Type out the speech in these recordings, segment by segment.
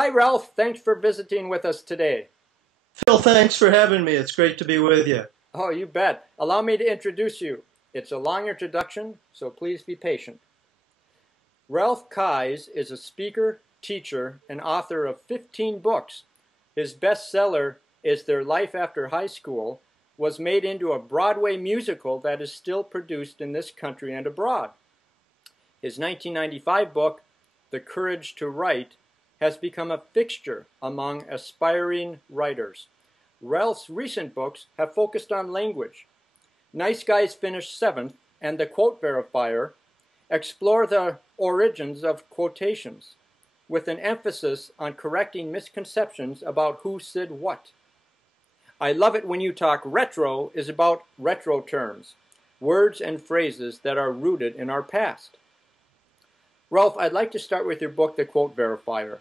Hi, Ralph. Thanks for visiting with us today. Phil, thanks for having me. It's great to be with you. Oh, you bet. Allow me to introduce you. It's a long introduction, so please be patient. Ralph Keyes is a speaker, teacher, and author of 15 books. His bestseller is Their Life After High School, was made into a Broadway musical that is still produced in this country and abroad. His 1995 book, The Courage to Write, has become a fixture among aspiring writers. Ralph's recent books have focused on language. Nice Guys finished 7th, and The Quote Verifier explore the origins of quotations, with an emphasis on correcting misconceptions about who said what. I Love It When You Talk Retro is about retroterms, words and phrases that are rooted in our past. Ralph, I'd like to start with your book, The Quote Verifier.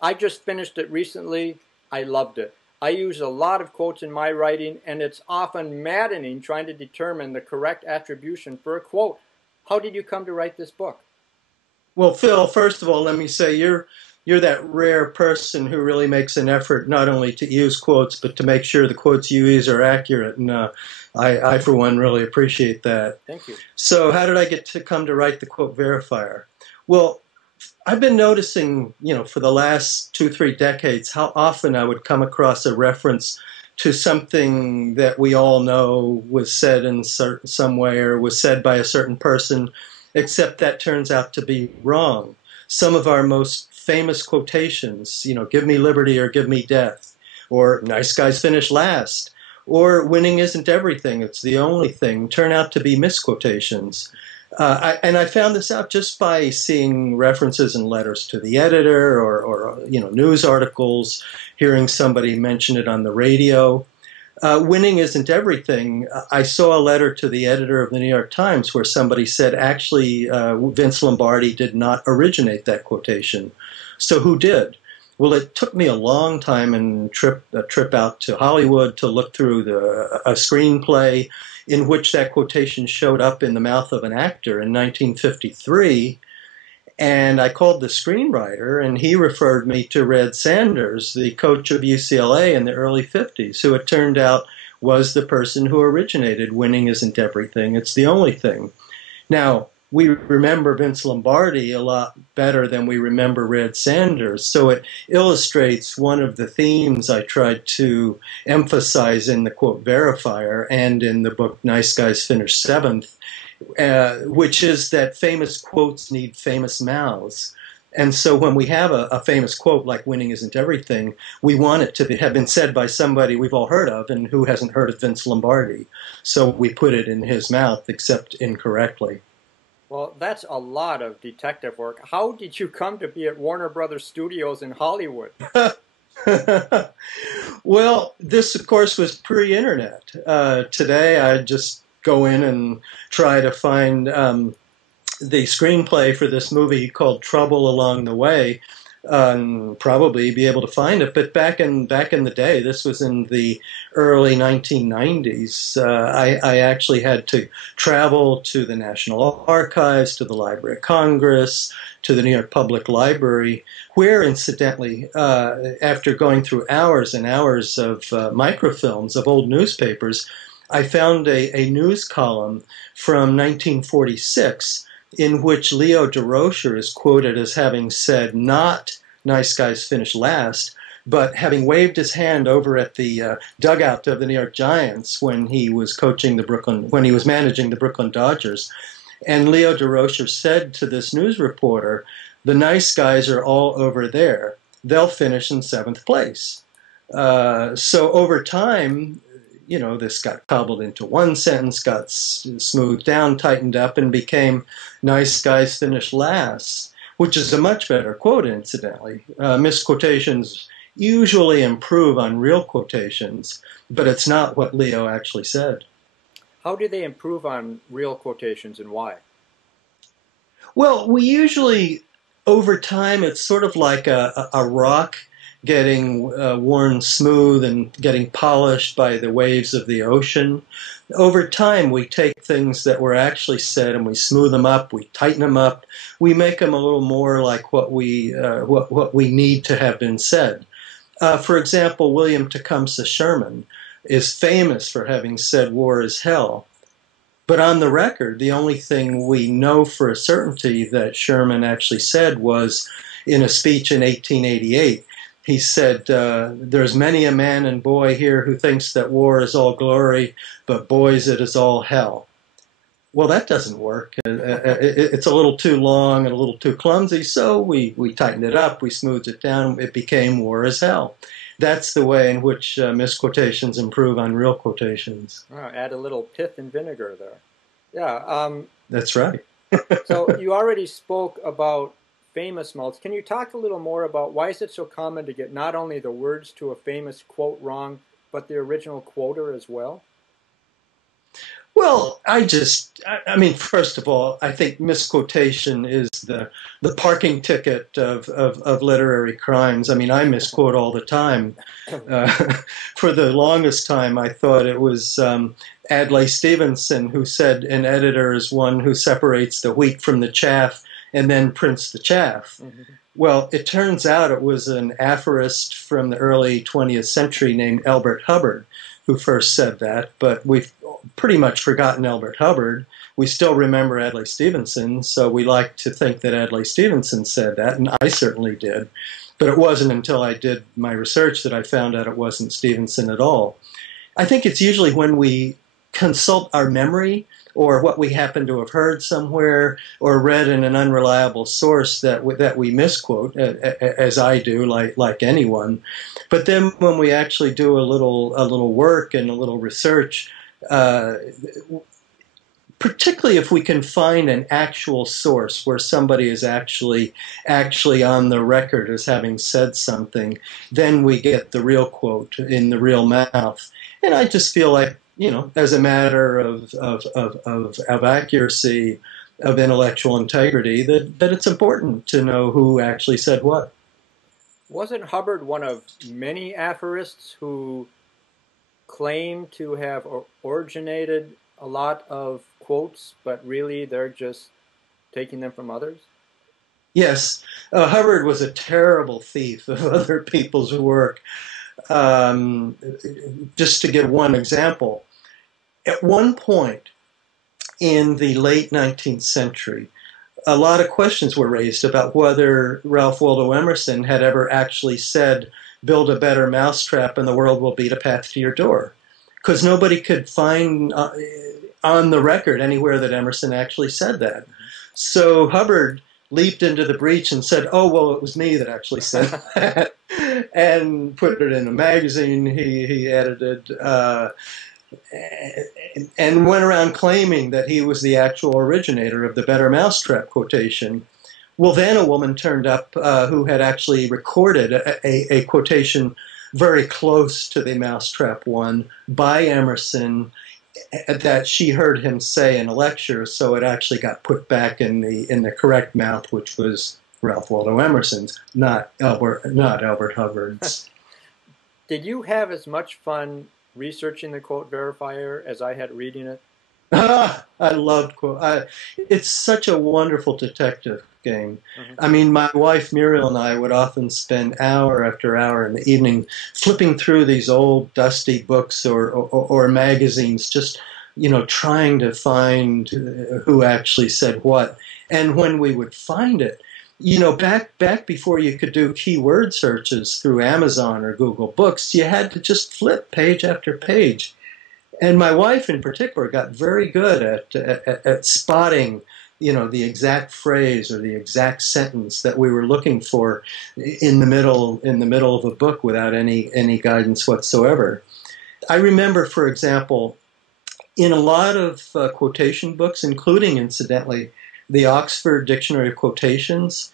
I just finished it recently. I loved it. I use a lot of quotes in my writing, and it's often maddening trying to determine the correct attribution for a quote. How did you come to write this book? Well, Phil, first of all, let me say you're that rare person who really makes an effort not only to use quotes, but to make sure the quotes you use are accurate. And I, for one, really appreciate that. Thank you. So how did I get to come to write The Quote Verifier? Well, I've been noticing, for the last 2-3 decades, how often I would come across a reference to something that we all know was said in some way or was said by a certain person, except that turns out to be wrong. Some of our most famous quotations, give me liberty or give me death, or nice guys finish last, or winning isn't everything, it's the only thing, turn out to be misquotations. I found this out just by seeing references in letters to the editor or news articles, hearing somebody mention it on the radio. Winning isn't everything. I saw a letter to the editor of the New York Times where somebody said, actually, Vince Lombardi did not originate that quotation. So who did? Well, it took me a long time and a trip out to Hollywood to look through a screenplay in which that quotation showed up in the mouth of an actor in 1953. And I called the screenwriter, and he referred me to Red Sanders, the coach of UCLA in the early 50s, who it turned out was the person who originated winning isn't everything, it's the only thing. Now, we remember Vince Lombardi a lot better than we remember Red Sanders, so it illustrates one of the themes I tried to emphasize in the Quote Verifier and in the book Nice Guys Finish 7th, which is that famous quotes need famous mouths. And so when we have a famous quote like winning isn't everything, we want it to have been said by somebody we've all heard of and who hasn't heard of Vince Lombardi. So we put it in his mouth, except incorrectly. Well, that's a lot of detective work. How did you come to be at Warner Brothers Studios in Hollywood? Well, this, of course, was pre-internet. Today, I just go in and try to find the screenplay for this movie called Trouble Along the Way, and probably be able to find it. But back in the day, this was in the early 1990s. I actually had to travel to the National Archives, to the Library of Congress, to the New York Public Library, where, incidentally, after going through hours and hours of microfilms of old newspapers, I found a news column from 1946 in which Leo DeRocher is quoted as having said, not nice guys finish last, but having waved his hand over at the dugout of the New York Giants when he was managing the Brooklyn Dodgers. And Leo DeRocher said to this news reporter, the nice guys are all over there. They'll finish in 7th place. So over time, this got cobbled into one sentence, got smoothed down, tightened up, and became nice guys finish last, which is a much better quote, incidentally. Misquotations usually improve on real quotations, but it's not what Leo actually said. How do they improve on real quotations and why? Well, we usually, over time, it's sort of like a rock getting worn smooth and getting polished by the waves of the ocean. Over time, we take things that were actually said and we smooth them up, we tighten them up, we make them a little more like what we need to have been said. For example, William Tecumseh Sherman is famous for having said war is hell. But on the record, the only thing we know for a certainty that Sherman actually said was in a speech in 1888. He said, there's many a man and boy here who thinks that war is all glory, but boys, it is all hell. Well, that doesn't work. It's a little too long and a little too clumsy, so we tightened it up, we smoothed it down, it became war is hell. That's the way in which misquotations improve on real quotations. Oh, add a little pith and vinegar there. Yeah. That's right. So you already spoke about famous mouths. Can you talk a little more about why is it so common to get not only the words to a famous quote wrong, but the original quoter as well? Well, I mean, first of all, I think misquotation is the parking ticket of literary crimes. I mean, I misquote all the time. For the longest time, I thought it was Adlai Stevenson who said an editor is one who separates the wheat from the chaff and then prints the chaff. Mm-hmm. Well, it turns out it was an aphorist from the early 20th century named Elbert Hubbard who first said that, but we've pretty much forgotten Elbert Hubbard. We still remember Adlai Stevenson, so we like to think that Adlai Stevenson said that, and I certainly did. But it wasn't until I did my research that I found out it wasn't Stevenson at all. I think it's usually when we consult our memory or what we happen to have heard somewhere or read in an unreliable source that we misquote, as I do, like anyone. But then when we actually do a little work and a little research, particularly if we can find an actual source where somebody is actually on the record as having said something, then we get the real quote in the real mouth. And I just feel like, you know, as a matter of accuracy, of intellectual integrity, that it's important to know who actually said what. Wasn't Hubbard one of many aphorists who claim to have originated a lot of quotes, but really they're just taking them from others? Yes. Hubbard was a terrible thief of other people's work. Just to give one example, at one point in the late 19th century, a lot of questions were raised about whether Ralph Waldo Emerson had ever actually said, build a better mousetrap and the world will beat a path to your door. Because nobody could find on the record anywhere that Emerson actually said that. So Hubbard leaped into the breach and said, oh, well, it was me that actually said that, and put it in a magazine he edited, and went around claiming that he was the actual originator of the better mousetrap quotation. Well, then a woman turned up who had actually recorded a quotation very close to the mousetrap one by Emerson that she heard him say in a lecture, so it actually got put back in the correct mouth, which was Ralph Waldo Emerson's, not Albert Hubbard's. Did you have as much fun researching the quote verifier as I had reading it? I loved quote. It's such a wonderful detective game. Mm-hmm. I mean, my wife Muriel and I would often spend hour after hour in the evening flipping through these old dusty books or magazines, just, you know, trying to find who actually said what. And when we would find it, you know, back before you could do keyword searches through Amazon or Google Books, you had to just flip page after page. And my wife in particular got very good at spotting, you know, the exact phrase or the exact sentence that we were looking for in the middle of a book without any guidance whatsoever. I remember, for example, in a lot of quotation books, including, incidentally, the Oxford Dictionary of Quotations,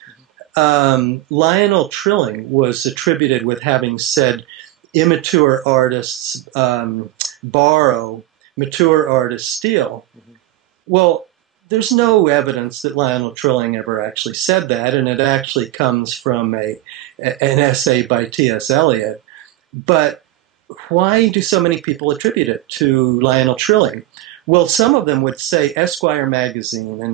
Lionel Trilling was attributed with having said, immature artists borrow, mature artists steal. Mm-hmm. Well, there's no evidence that Lionel Trilling ever actually said that, and it actually comes from an essay by T.S. Eliot. But why do so many people attribute it to Lionel Trilling? Well, some of them would say Esquire magazine and